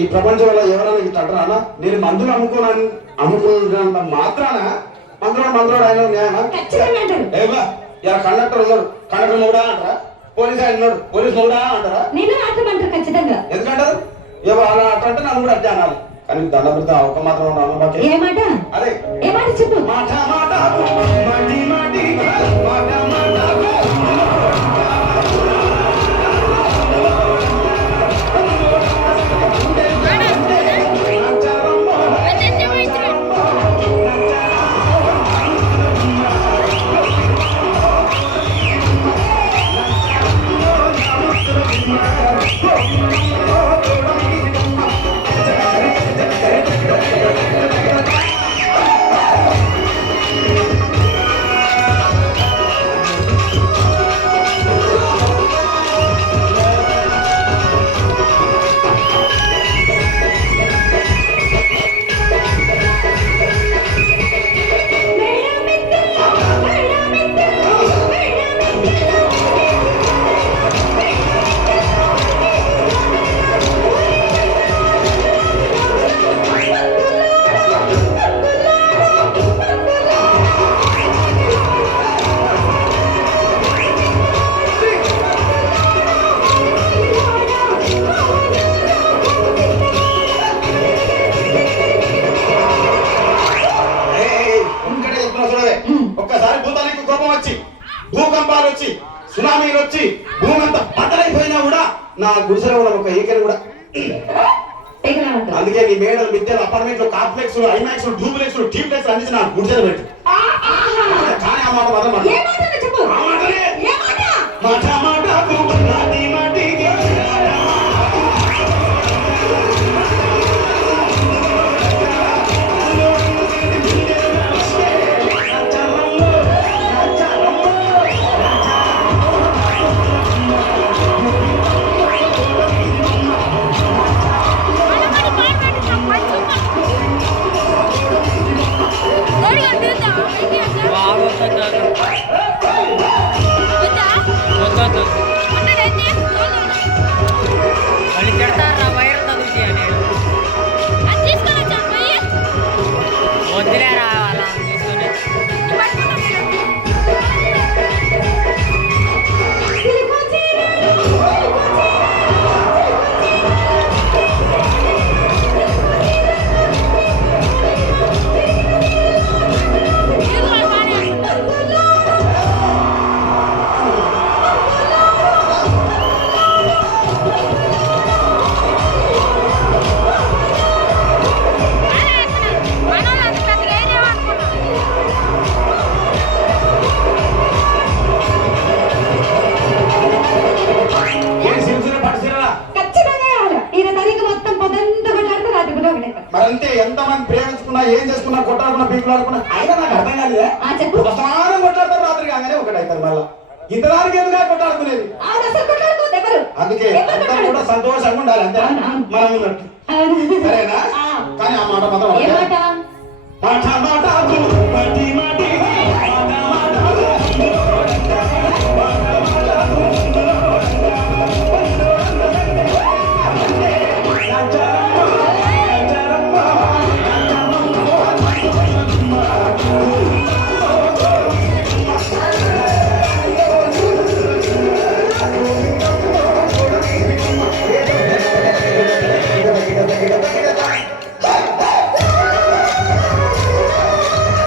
ఈ ప్రపంచంలో ఎవరైనా ఇట్లా అంటారా? నేను మందులు అమ్ముకున్నంత మాత్రాన మందులోడు ఆయన న్యాయమా? ఏమా ఇలా కండక్టర్ ఉన్నాడు, కండక్టర్ మొగుడా అంటారా? పోలీస్ ఆయన ఉన్నాడు, పోలీస్ మొగుడా అంటారా? ఖచ్చితంగా ఎందుకంటారు? ఎవరు అలా అట్లా అంటే నన్ను కూడా అట్లా అనాలి. కానీ దండ పెడితే ఒక మాత్రం ఉన్నాను. ఏమాట అదే ఏమాట చెప్పు. మాట మాట మాటి మాటి మాట మాట ఒక్కసారి భూతానికి కోపం వచ్చి భూకంపాలు వచ్చి సునామీలు వచ్చి భూమి అంతా బద్దలైపోయినా కూడా నా గుడిసెలో ఉన్న ఒక ఏకలు కూడా. అందుకే నీ మేడలు మిద్దెలు అపార్ట్మెంట్లు కాంప్లెక్స్ ఐమాక్స్ డూప్లెక్స్ టీప్లెక్స్ అందించి నా గుడిసెలు పెట్టు. కానీ ఆ మాట మాత్రం మాట మాట మరంతే. ఎంతమంది ప్రేమించుకున్నా ఏం చేసుకున్నా కొట్టాడుకున్నా పీకులాడుకున్నా అయినా నాకు అర్థం కాలేదా? ఒకసారి కొట్లాడతారు రాత్రి కాగానే ఒకటి అవుతారు. మళ్ళా ఇంతదానికి ఎందుకు కొట్టాడుకునేది? అందుకే అందరూ కూడా సంతోషంగా ఉండాలి. అంతే మనం ఉన్నట్టు. సరేనా? కానీ ఆ మాట మాత్రం మాట మాట